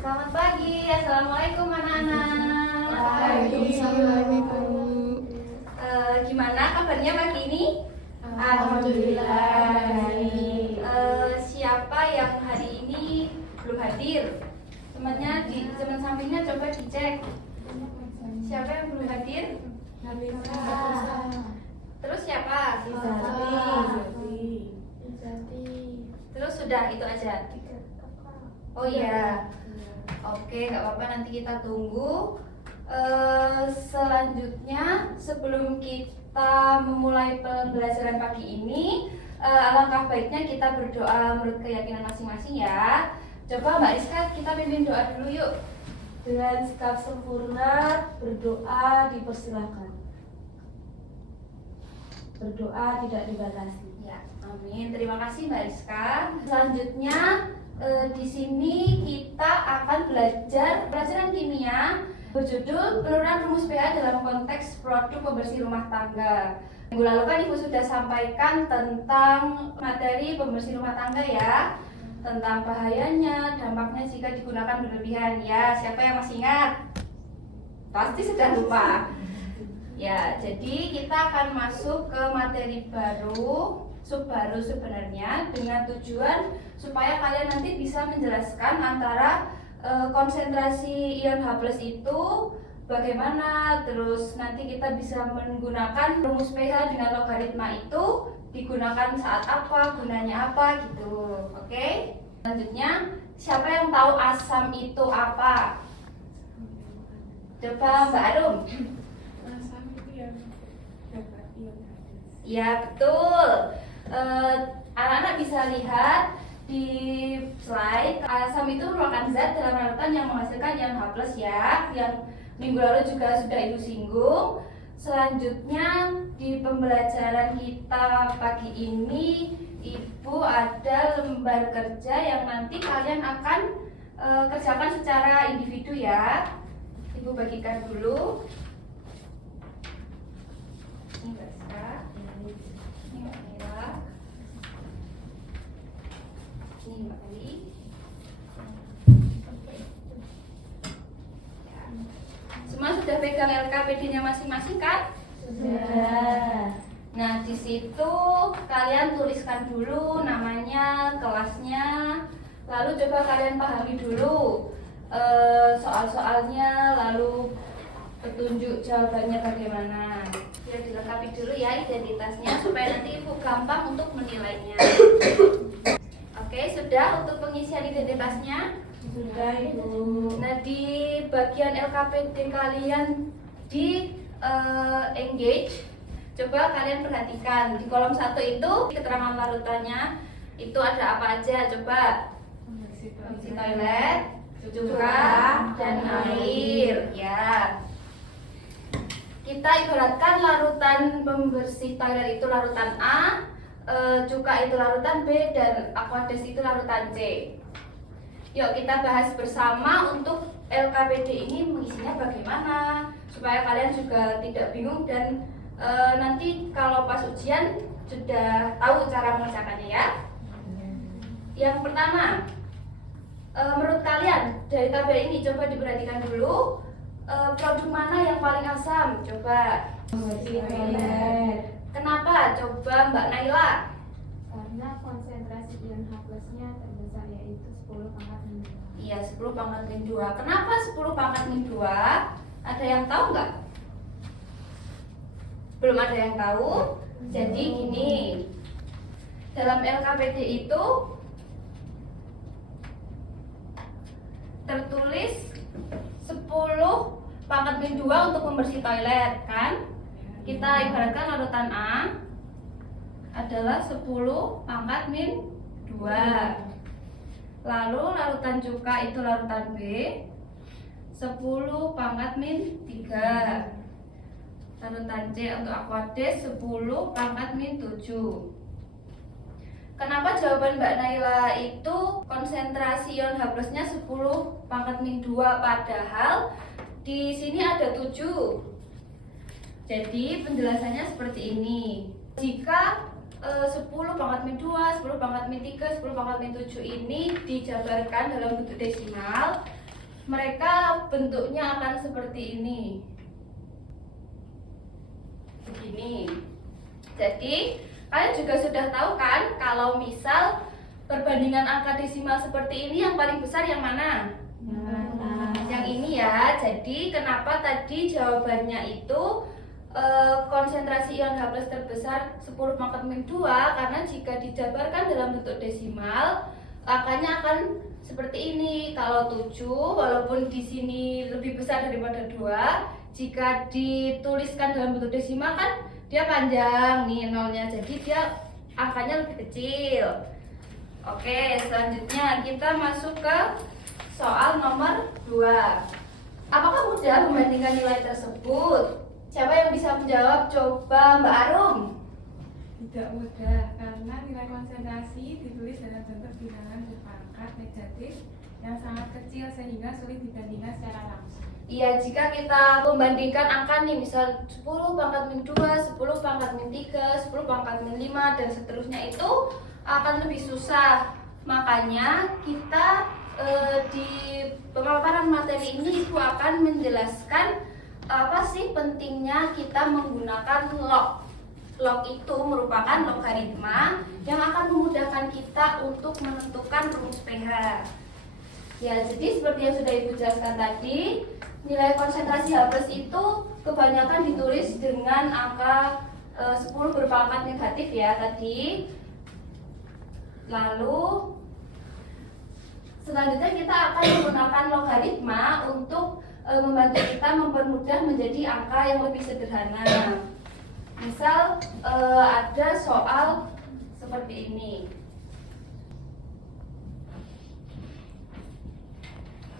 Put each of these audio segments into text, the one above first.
Selamat pagi, assalamualaikum anak-anak. Waalaikumsalam. Gimana kabarnya pagi ini? Alhamdulillah baik. Siapa yang hari ini belum hadir? Temannya di teman sampingnya coba dicek. Siapa yang belum hadir? Terus siapa? Terus sudah itu aja. Oh iya. Oke, nggak apa-apa, nanti kita tunggu. Selanjutnya, sebelum kita memulai pembelajaran pagi ini, alangkah baiknya kita berdoa menurut keyakinan masing-masing ya. Coba Mbak Rizka, kita pimpin doa dulu yuk. Dengan sikap sempurna berdoa dipersilakan. Berdoa tidak dibatasi. Ya, amin. Terima kasih Mbak Rizka. Selanjutnya, di sini kita akan belajar pelajaran kimia berjudul penurunan rumus pH dalam konteks produk pembersih rumah tangga. Minggu lalu kan Ibu sudah sampaikan tentang materi pembersih rumah tangga ya, tentang bahayanya, dampaknya jika digunakan berlebihan. Ya, siapa yang masih ingat? Pasti sudah lupa. Ya, jadi kita akan masuk ke materi baru, sub baru sebenarnya, dengan tujuan supaya kalian nanti bisa menjelaskan antara konsentrasi ion H+ itu bagaimana, terus nanti kita bisa menggunakan rumus pH dengan logaritma itu digunakan saat apa, gunanya apa gitu. Oke? Selanjutnya, siapa yang tahu asam itu apa? Coba Mbak Arum. Asam itu yang dapat ion H+. Ya, betul. Anak-anak bisa lihat di slide, asam itu merupakan zat dalam larutan yang menghasilkan ion H+ ya, yang minggu lalu juga sudah Ibu singgung. Selanjutnya di pembelajaran kita pagi ini, Ibu ada lembar kerja yang nanti kalian akan kerjakan secara individu ya. Ibu bagikan dulu. Ini Mbak Ska, ini Mbak Mira, ini Mbak Ali. Ya. Semua sudah pegang LKPD-nya masing-masing kan? Sudah. Nah, di situ kalian tuliskan dulu namanya, kelasnya, lalu coba kalian pahami dulu soal-soalnya, lalu petunjuk jawabannya bagaimana. Ya, dilengkapi dulu ya identitasnya supaya nanti Ibu gampang untuk menilainya. Oke, sudah untuk pengisian identitasnya? Sudah Ibu. Nah, di bagian LKPD kalian di engage, coba kalian perhatikan di kolom 1 itu keterangan larutannya itu ada apa aja. Coba pembersih toilet, cuka, dan air ya. Kita ibaratkan larutan pembersih toilet itu larutan A, cuka itu larutan B, dan aquades itu larutan C. Yuk kita bahas bersama untuk LKPD ini mengisinya bagaimana supaya kalian juga tidak bingung dan nanti kalau pas ujian sudah tahu cara mengerjakannya ya. Yang pertama, menurut kalian dari tabel ini coba diperhatikan dulu, produk mana yang paling asam? Coba. Pembersih toilet. Kenapa? Coba Mbak Naila. Karena konsentrasi ion H+-nya terbesar, yaitu 10⁻². Iya, 10⁻². Kenapa 10⁻²? Ada yang tahu nggak? Belum ada yang tahu. Jadi gini, dalam LKPD itu tertulis 10⁻² untuk pembersih toilet kan? Kita ibaratkan larutan A adalah 10⁻². Lalu larutan cuka itu larutan B 10⁻³. Larutan C untuk aquades 10⁻7. Kenapa jawaban Mbak Naila itu konsentrasi ion H+-nya 10⁻², padahal di sini ada 7. Jadi penjelasannya seperti ini. Jika 10⁻², 10⁻3, 10⁻7 ini dijabarkan dalam bentuk desimal, mereka bentuknya akan seperti ini. Begini. Jadi, kalian juga sudah tahu kan kalau misal perbandingan angka desimal seperti ini yang paling besar yang mana? Yang ini ya. Jadi, kenapa tadi jawabannya itu konsentrasi ion H+ terbesar 10 pangkat min 2, karena jika dijabarkan dalam bentuk desimal angkanya akan seperti ini. Kalau 7 walaupun di sini lebih besar daripada 2, jika dituliskan dalam bentuk desimal kan dia panjang nih nolnya, jadi dia angkanya lebih kecil. Oke, selanjutnya kita masuk ke soal nomor 2. Apakah mudah membandingkan nilai tersebut? Siapa yang bisa menjawab? Coba Mbak Arum. Tidak mudah karena nilai konsentrasi ditulis dalam bentuk bilangan berpangkat negatif yang sangat kecil sehingga sulit dibandingkan secara langsung. Iya, jika kita membandingkan angka nih, misal 10 pangkat min 2, 10 pangkat min 3, 10 pangkat min 5, dan seterusnya, itu akan lebih susah. Makanya kita di pemaparan materi ini Ibu akan menjelaskan apa sih pentingnya kita menggunakan log. Log itu merupakan logaritma yang akan memudahkan kita untuk menentukan rumus pH. Ya, jadi seperti yang sudah Ibu jelaskan tadi, nilai konsentrasi H+ itu kebanyakan ditulis dengan angka 10 berpangkat negatif ya tadi. Lalu selanjutnya kita akan menggunakan logaritma untuk membantu kita mempermudah menjadi angka yang lebih sederhana. Misal ada soal seperti ini.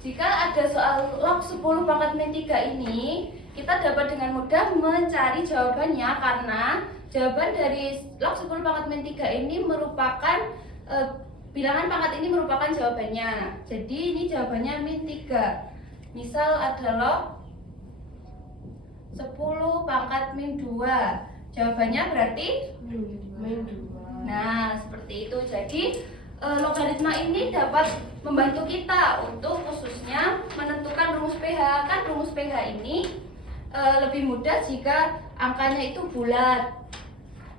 Jika ada soal log 10 pangkat min 3 ini, kita dapat dengan mudah mencari jawabannya karena jawaban dari log 10 pangkat min 3 ini merupakan bilangan pangkat ini merupakan jawabannya. Jadi ini jawabannya min 3. Misal ada log 10 pangkat min 2. Jawabannya berarti min 2. Nah, seperti itu. Jadi logaritma ini dapat membantu kita untuk khususnya menentukan rumus pH. Kan rumus pH ini lebih mudah jika angkanya itu bulat,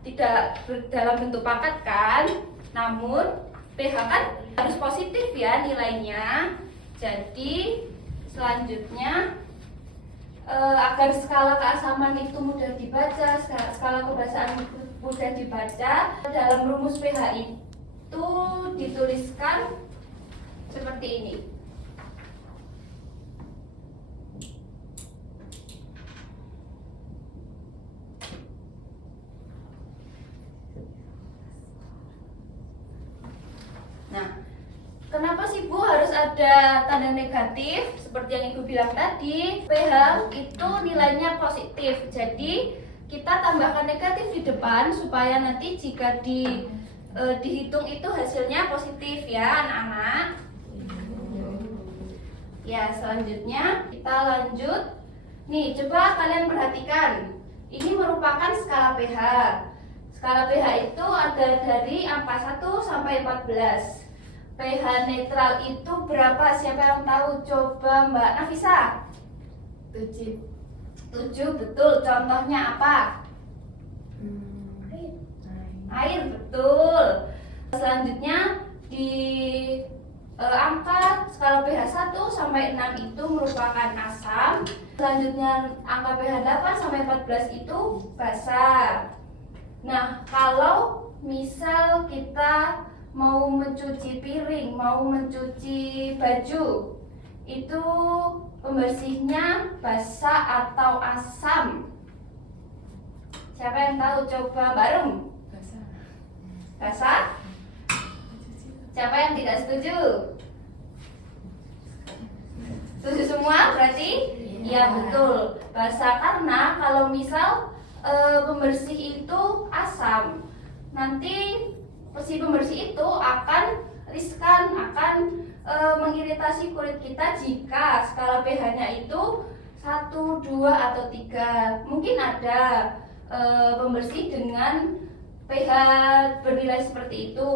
tidak dalam bentuk pangkat kan. Namun pH kan harus positif ya nilainya. Jadi selanjutnya agar skala keasaman itu mudah dibaca, skala kebasaan mudah dibaca, dalam rumus pH itu dituliskan seperti ini. Nah, kenapa sih Bu harus ada tanda negatif? Seperti yang Ibu bilang tadi, pH itu nilainya positif. Jadi kita tambahkan negatif di depan supaya nanti jika dihitung itu hasilnya positif ya anak-anak. Ya, selanjutnya kita lanjut. Nih, coba kalian perhatikan. Ini merupakan skala pH. Skala pH itu ada dari angka 1 sampai 14. pH netral itu berapa? Siapa yang tahu? Coba Mbak Nafisa. 7. 7 betul. Contohnya apa? Air, betul. Selanjutnya di angka skala pH 1 sampai 6 itu merupakan asam. Selanjutnya angka pH 8 sampai 14 itu basa. Nah, kalau misal kita mau mencuci piring, mau mencuci baju, itu pembersihnya basa atau asam? Siapa yang tahu? Coba Barum. Basa? Siapa yang tidak setuju? Setuju semua berarti? Iya, betul. Basa karena kalau misal pembersih itu asam, nanti si pembersih itu akan riskan, akan mengiritasi kulit kita jika skala pH-nya itu 1, 2, atau 3. Mungkin ada pembersih dengan pH bernilai seperti itu.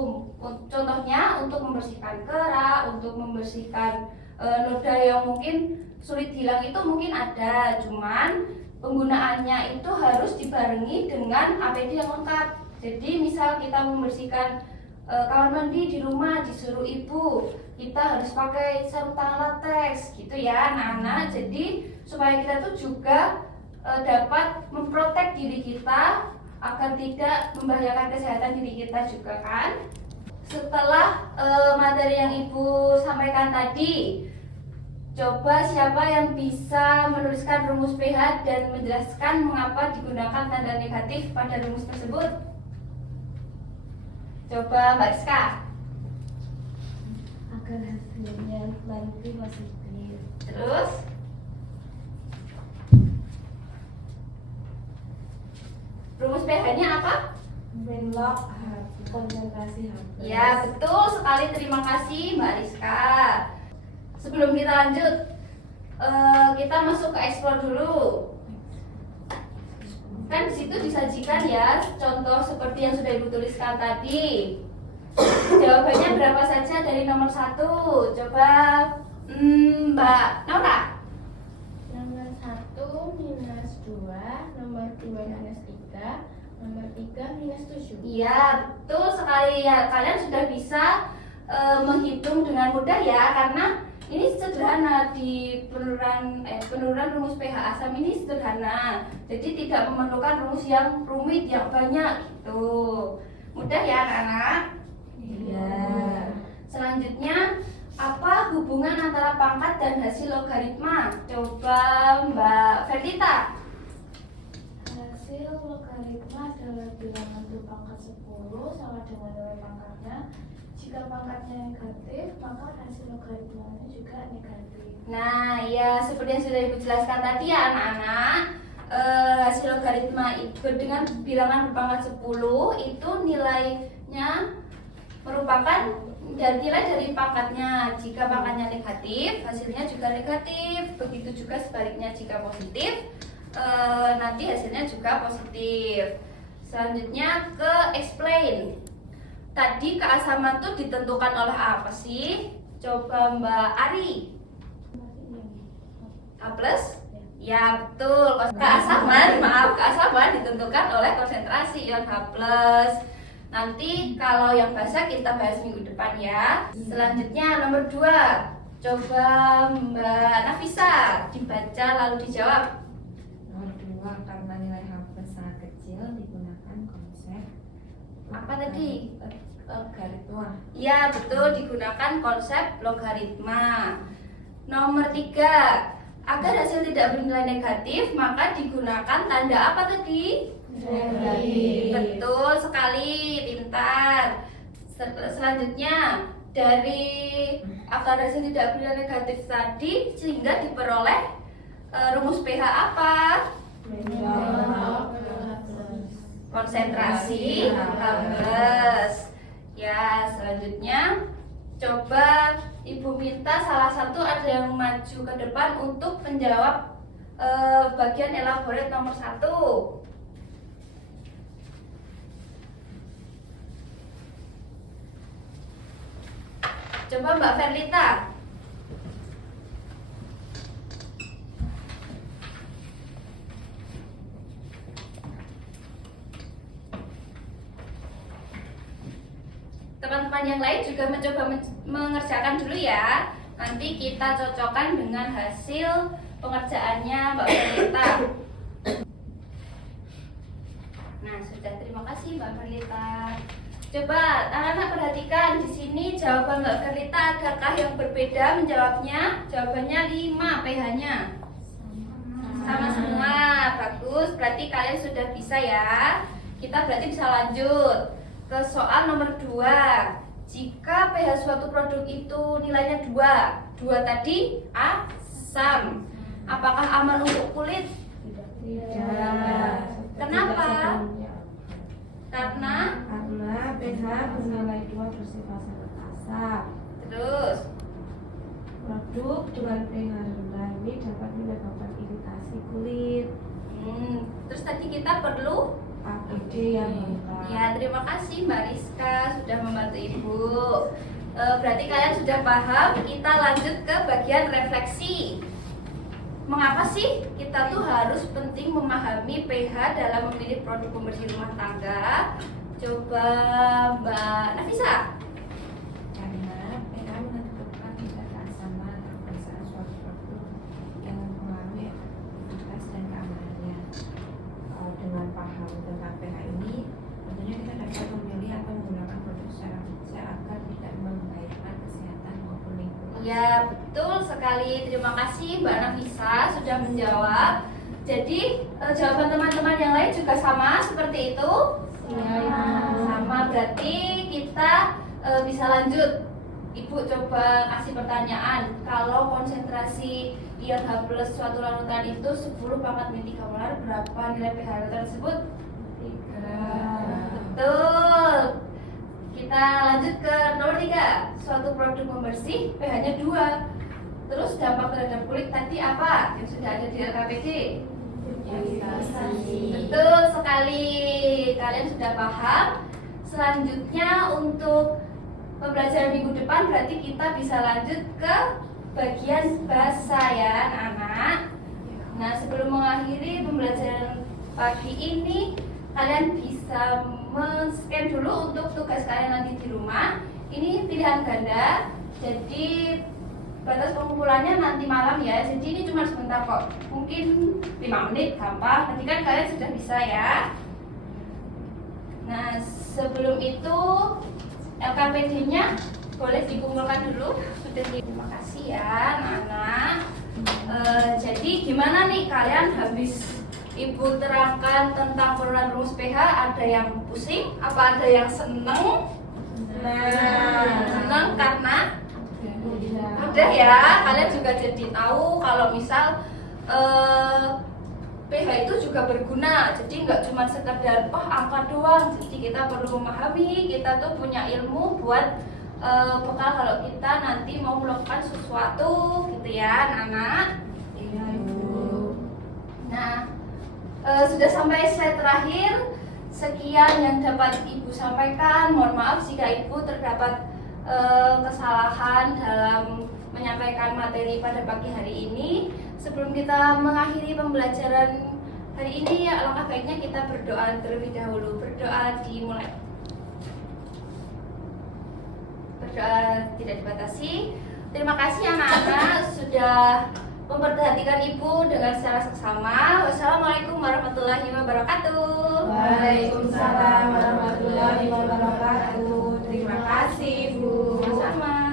Contohnya untuk membersihkan kerak, untuk membersihkan Noda yang mungkin sulit hilang itu mungkin ada, cuman penggunaannya itu harus dibarengi dengan APD yang lengkap. Jadi misal kita membersihkan kamar mandi di rumah, disuruh ibu, kita harus pakai sarung tangan latex gitu ya anak-anak. Jadi supaya kita tuh juga dapat memprotek diri kita agar tidak membahayakan kesehatan diri kita juga kan. Setelah materi yang ibu sampaikan tadi, coba siapa yang bisa menuliskan rumus pH dan menjelaskan mengapa digunakan tanda negatif pada rumus tersebut? Coba Mbak Rizka. Agar hasilnya nanti positif. Terus? Rumus pH-nya apa? Menlog konsentrasi H+. Ya, betul sekali. Terima kasih Mbak Rizka. Sebelum kita lanjut, kita masuk ke explore dulu. Kan di situ disajikan ya contoh seperti yang sudah ibu tuliskan tadi. Jawabannya berapa saja dari nomor 1? Coba Mbak Nora. Nomor 1 minus 2, nomor 2 minus 3, nomor 3 minus 7. Iya, betul sekali ya. Kalian sudah bisa menghitung dengan mudah ya, karena ini sederhana. Di penurunan rumus pH asam ini sederhana. Jadi tidak memerlukan rumus yang rumit, yang banyak gitu. Mudah ya anak-anak? Iya. Selanjutnya, apa hubungan antara pangkat dan hasil logaritma? Coba Mbak Ferdita. Hasil logaritma adalah bilangan berpangkat 10 sama dengan nilai pangkatnya. Jika pangkatnya negatif, maka hasil logaritmanya juga negatif. Nah, ya seperti yang sudah ibu jelaskan tadi ya anak-anak, hasil logaritma itu dengan bilangan berpangkat 10 itu nilainya merupakan dan nilai dari pangkatnya. Jika pangkatnya negatif, hasilnya juga negatif. Begitu juga sebaliknya, jika positif, nanti hasilnya juga positif. Selanjutnya ke explain. Tadi keasaman itu ditentukan oleh apa sih? Coba Mbak Ari. A plus? Ya betul. Keasaman ditentukan oleh konsentrasi ion H plus. Nanti kalau yang basah kita bahas minggu depan ya. Selanjutnya nomor 2. Coba Mbak Nafisa dibaca lalu dijawab. Nomor 2, karena nilai H plus sangat kecil digunakan konsep Apa tadi? logaritma. Ya betul, digunakan konsep logaritma. Nomor 3, agar hasil tidak bernilai negatif maka digunakan tanda apa tadi? Negatif. Betul sekali, pintar. Selanjutnya, dari agar hasil tidak bernilai negatif tadi sehingga diperoleh rumus pH apa? Menlog Konsentrasi H+. Ya, selanjutnya coba ibu minta salah satu ada yang maju ke depan untuk menjawab bagian elaborate nomor 1. Coba Mbak Ferlita. Teman-teman yang lain juga mencoba mengerjakan dulu ya. Nanti kita cocokkan dengan hasil pengerjaannya Mbak Ferlita. Nah, sudah, terima kasih Mbak Ferlita. Coba anak-anak perhatikan di sini jawaban Mbak Ferlita, adakah yang berbeda menjawabnya? Jawabannya 5 pH-nya. Sama semua, bagus. Berarti kalian sudah bisa ya. Kita berarti bisa lanjut ke soal nomor 2. Jika pH suatu produk itu nilainya 2 tadi asam, apakah aman untuk kulit? Tidak. Kenapa? Karena pH bernilai 2 bersifat sangat asam. terus Produk dengan pH rendah ini dapat menyebabkan iritasi kulit. terus tadi kita perlu APD yang lengkap. ya, terima kasih Mbak Rizka sudah membantu Ibu. Berarti kalian sudah paham. Kita lanjut ke bagian refleksi. Mengapa sih kita tuh harus penting memahami pH dalam memilih produk pembersih rumah tangga? Coba Mbak Nafisa. Karena pH menentukan tingkat keasaman pemeriksaan suatu produk yang mempengaruhi efektivitas dan keamanannya. Dengan paham tentang pH ini, tentunya kita dapat memilih atau menggunakan produk secara bijak agar tidak membahayakan kesehatan maupun lingkungan. Ya, betul sekali. Terima kasih Mbak Nafisa sudah menjawab. Jadi, jawaban teman-teman yang lain juga sama seperti itu? Sama, berarti kita bisa lanjut. Ibu coba kasih pertanyaan. Kalau konsentrasi ion H+ suatu larutan itu 10 pangkat min 3 molar, berapa nilai pH tersebut? 3. Betul. Kita lanjut ke nomor 3. Suatu produk pembersih pH-nya 2. Terus dampak terhadap kulit tadi apa yang sudah ada di LKPD? Betul sekali. Kalian sudah paham. Selanjutnya untuk pembelajaran minggu depan berarti kita bisa lanjut ke bagian bahasa ya anak-anak. Nah, sebelum mengakhiri pembelajaran pagi ini, kalian bisa men-scan dulu untuk tugas kalian nanti di rumah. Ini pilihan ganda. Jadi batas pengumpulannya nanti malam ya. Jadi ini cuma sebentar kok. Mungkin 5 menit gampang. Nanti kan kalian sudah bisa ya. Nah, sebelum itu LKPD-nya boleh dikumpulkan dulu. Terima kasih ya anak-anak. Jadi gimana nih kalian habis Ibu terangkan tentang penurunan rumus pH, ada yang pusing? Apa ada yang seneng? Seneng karena udah ya, kalian juga jadi tahu kalau misal pH itu juga berguna. Jadi nggak cuma sekedar angka doang. Jadi kita perlu memahami, kita tuh punya ilmu buat bekal kalau kita nanti mau melakukan sesuatu gitu ya anak-anak. Iya Ibu. Nah, sudah sampai slide terakhir. Sekian yang dapat Ibu sampaikan. Mohon maaf jika Ibu terdapat kesalahan dalam menyampaikan materi pada pagi hari ini. Sebelum kita mengakhiri pembelajaran hari ini, ya alangkah baiknya kita berdoa terlebih dahulu. Berdoa dimulai. Berdoa tidak dibatasi. Terima kasih anak-anak sudah memperhatikan Ibu dengan secara seksama. Wassalamualaikum warahmatullahi wabarakatuh. Waalaikumsalam warahmatullahi wabarakatuh. Terima kasih Bu. Sama-sama.